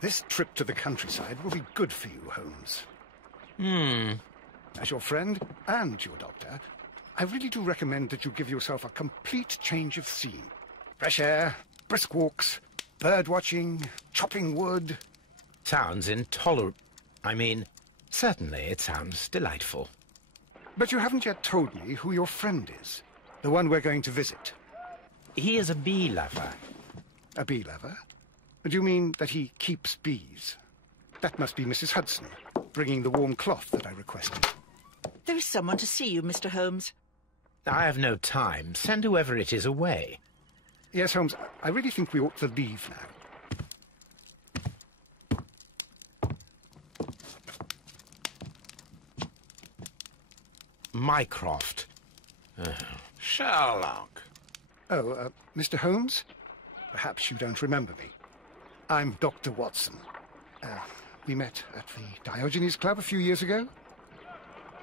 This trip to the countryside will be good for you, Holmes. As your friend and your doctor, I really do recommend that you give yourself a complete change of scene. Fresh air, brisk walks, bird watching, chopping wood. Sounds intolerable. I mean, certainly it sounds delightful. But you haven't yet told me who your friend is, the one we're going to visit. He is a bee lover. A bee lover? Do you mean that he keeps bees? That must be Mrs. Hudson, bringing the warm cloth that I requested. There is someone to see you, Mr. Holmes. I have no time. Send whoever it is away. Yes, Holmes, I really think we ought to leave now. Mycroft. Sherlock. Oh, Mr. Holmes? Perhaps you don't remember me. I'm Dr. Watson. We met at the Diogenes Club a few years ago.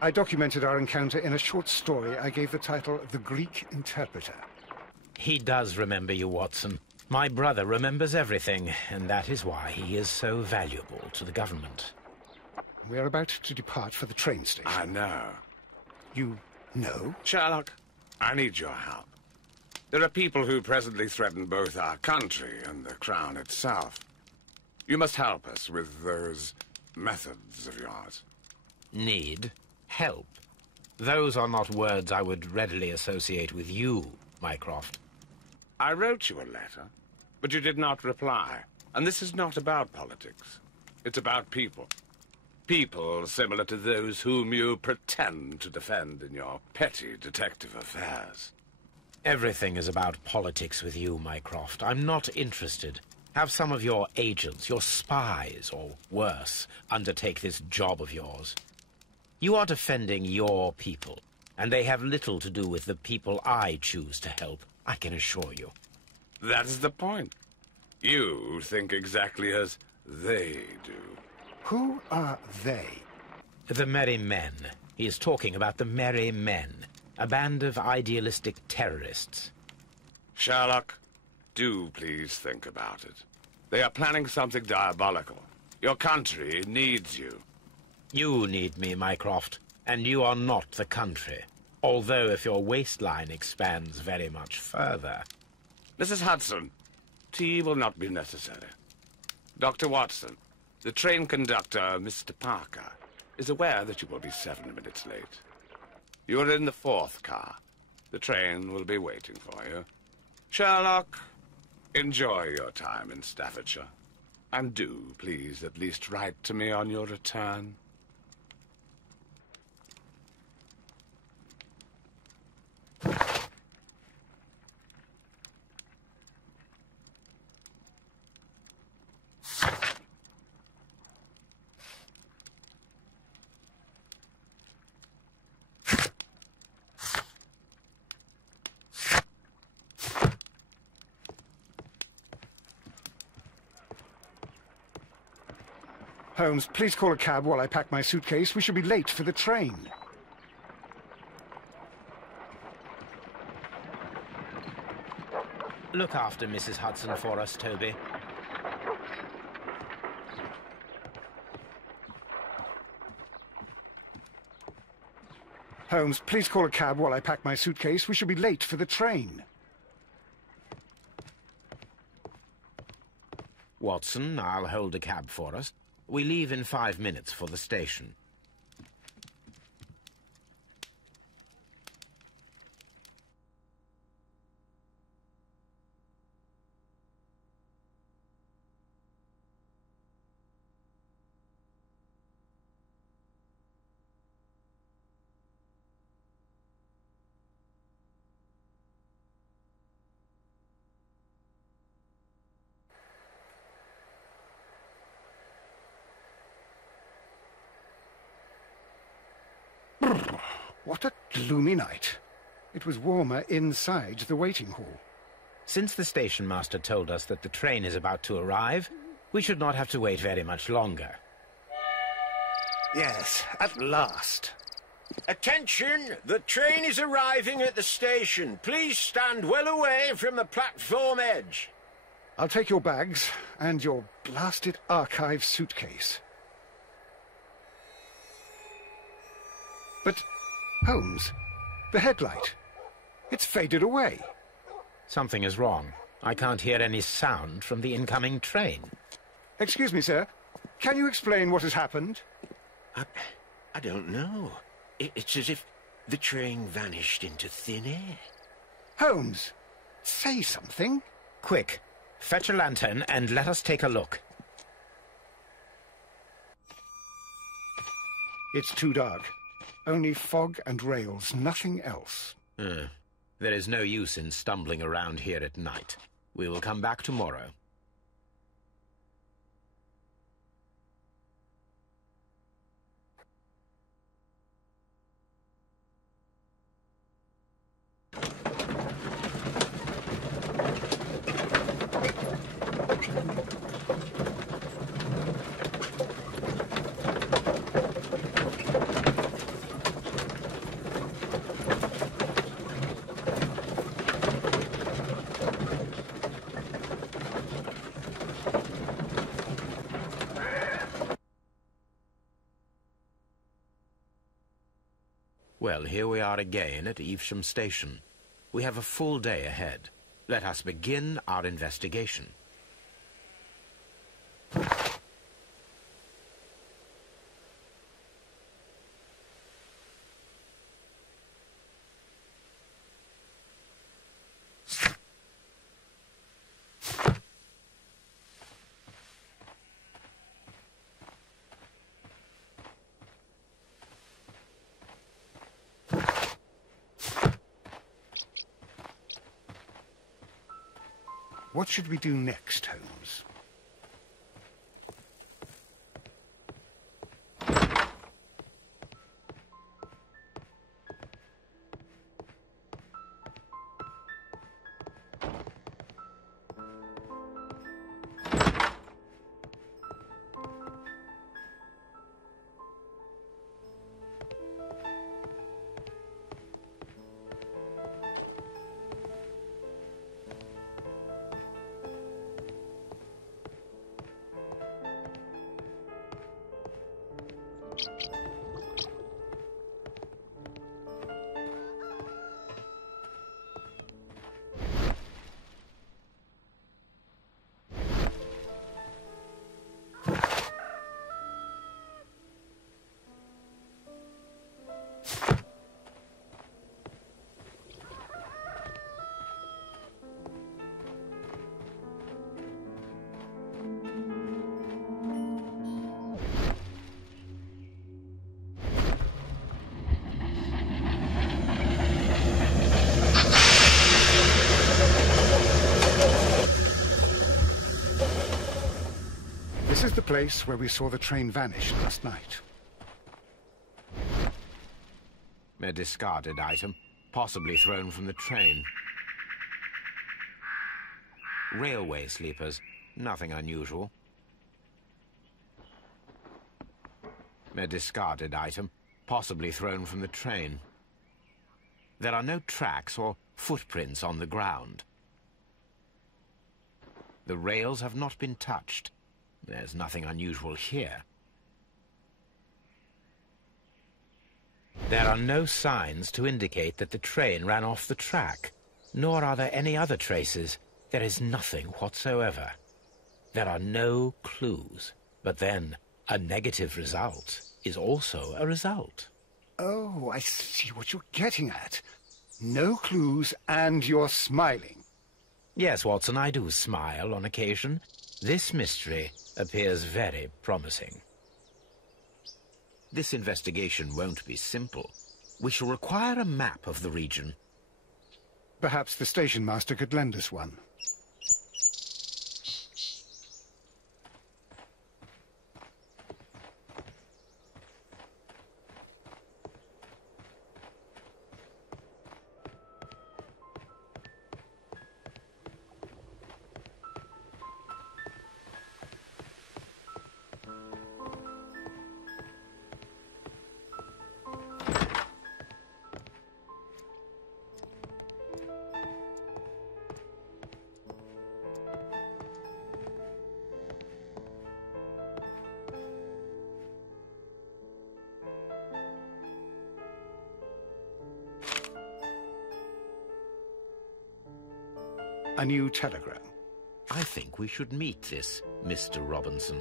I documented our encounter in a short story I gave the title The Greek Interpreter. He does remember you, Watson. My brother remembers everything, and that is why he is so valuable to the government. We're about to depart for the train station. I know. You know? Sherlock, I need your help. There are people who presently threaten both our country and the Crown itself. You must help us with those methods of yours. Need? Help? Those are not words I would readily associate with you, Mycroft. I wrote you a letter, but you did not reply. And this is not about politics. It's about people. People similar to those whom you pretend to defend in your petty detective affairs. Everything is about politics with you, Mycroft. I'm not interested. Have some of your agents, your spies, or worse, undertake this job of yours. You are defending your people, and they have little to do with the people I choose to help, I can assure you. That is the point. You think exactly as they do. Who are they? The Merry Men. He is talking about the Merry Men, a band of idealistic terrorists. Sherlock, do please think about it. They are planning something diabolical. Your country needs you. You need me, Mycroft, and you are not the country. Although if your waistline expands very much further. Mrs. Hudson, tea will not be necessary. Dr. Watson, the train conductor, Mr. Parker, is aware that you will be 7 minutes late. You are in the 4th car. The train will be waiting for you. Sherlock, enjoy your time in Staffordshire. And do, please, at least write to me on your return. Holmes, please call a cab while I pack my suitcase. We should be late for the train. Look after Mrs. Hudson for us, Toby. Holmes, please call a cab while I pack my suitcase. We should be late for the train. Watson, I'll hold a cab for us. We leave in 5 minutes for the station. What a gloomy night. It was warmer inside the waiting hall. Since the station master told us that the train is about to arrive, we should not have to wait very much longer. Yes, at last. Attention! The train is arriving at the station. Please stand well away from the platform edge. I'll take your bags and your blasted archive suitcase. But, Holmes, the headlight, it's faded away. Something is wrong. I can't hear any sound from the incoming train. Excuse me, sir. Can you explain what has happened? I don't know. It's as if the train vanished into thin air. Holmes, say something. Quick, fetch a lantern and let us take a look. It's too dark. Only fog and rails, nothing else. There is no use in stumbling around here at night. We will come back tomorrow. Well, here we are again at Evesham Station. We have a full day ahead. Let us begin our investigation. What should we do next, Holmes? This is the place where we saw the train vanish last night. A discarded item, possibly thrown from the train. Railway sleepers, nothing unusual. A discarded item, possibly thrown from the train. There are no tracks or footprints on the ground. The rails have not been touched. There's nothing unusual here. There are no signs to indicate that the train ran off the track, nor are there any other traces. There is nothing whatsoever. There are no clues. But then, a negative result is also a result. Oh, I see what you're getting at. No clues, and you're smiling. Yes, Watson, I do smile on occasion. This mystery appears very promising. This investigation won't be simple. We shall require a map of the region. Perhaps the station master could lend us one. a new telegram. I think we should meet this Mr. Robinson.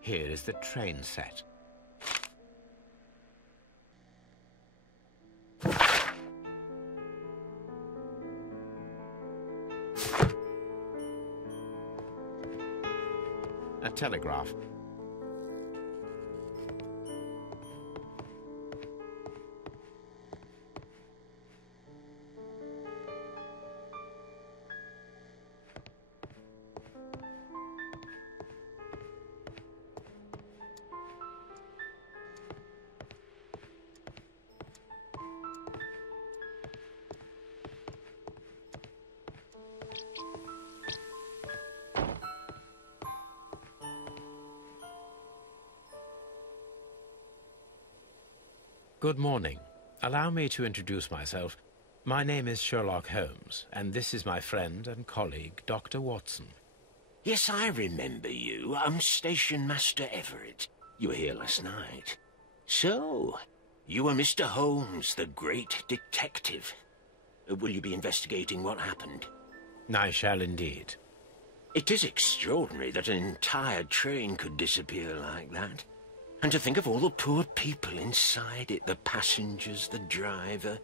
Here is the train set. A telegraph. Good morning. Allow me to introduce myself. My name is Sherlock Holmes, and this is my friend and colleague, Dr. Watson. Yes, I remember you. I'm Station Master Everett. You were here last night. So, you are Mr. Holmes, the great detective. Will you be investigating what happened? I shall indeed. It is extraordinary that an entire train could disappear like that. And to think of all the poor people inside it, the passengers, the driver.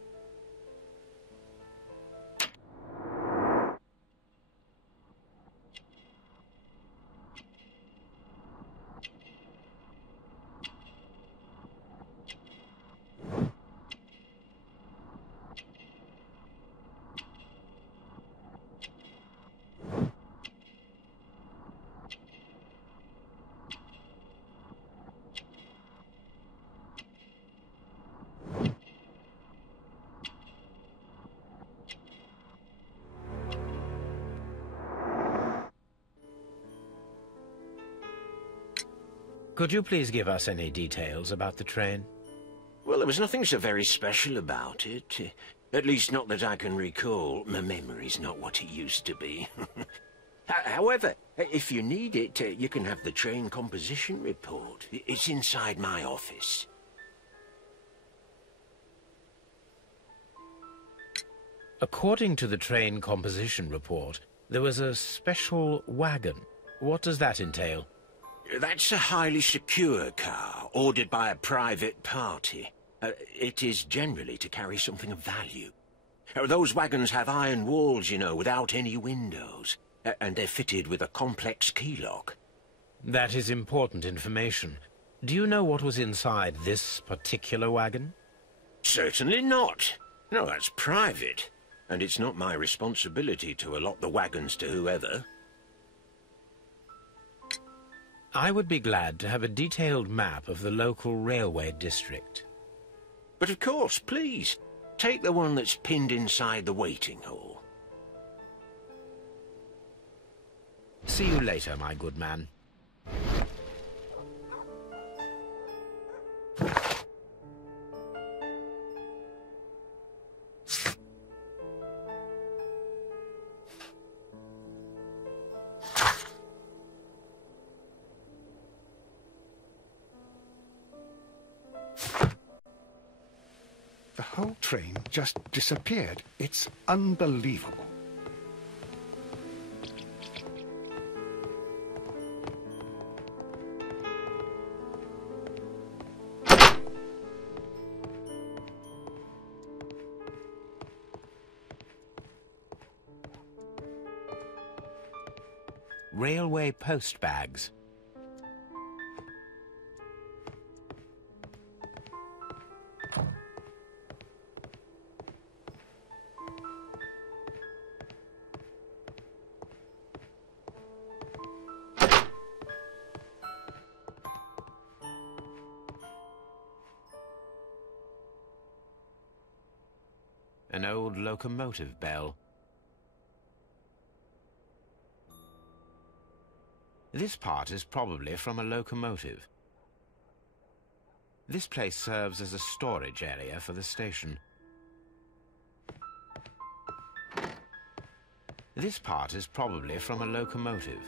Could you please give us any details about the train? Well, there was nothing so very special about it. At least not that I can recall. My memory's not what it used to be. However, if you need it, you can have the train composition report. It's inside my office. According to the train composition report, there was a special wagon. What does that entail? That's a highly secure car, ordered by a private party. It is generally to carry something of value. Those wagons have iron walls, you know, without any windows. And they're fitted with a complex key lock. That is important information. Do you know what was inside this particular wagon? Certainly not. No, that's private. And it's not my responsibility to allot the wagons to whoever. I would be glad to have a detailed map of the local railway district. But of course, please. Take the one that's pinned inside the waiting hall. See you later, my good man. The whole train just disappeared. It's unbelievable. Railway post bags. An old locomotive bell. This part is probably from a locomotive. This place serves as a storage area for the station. This part is probably from a locomotive.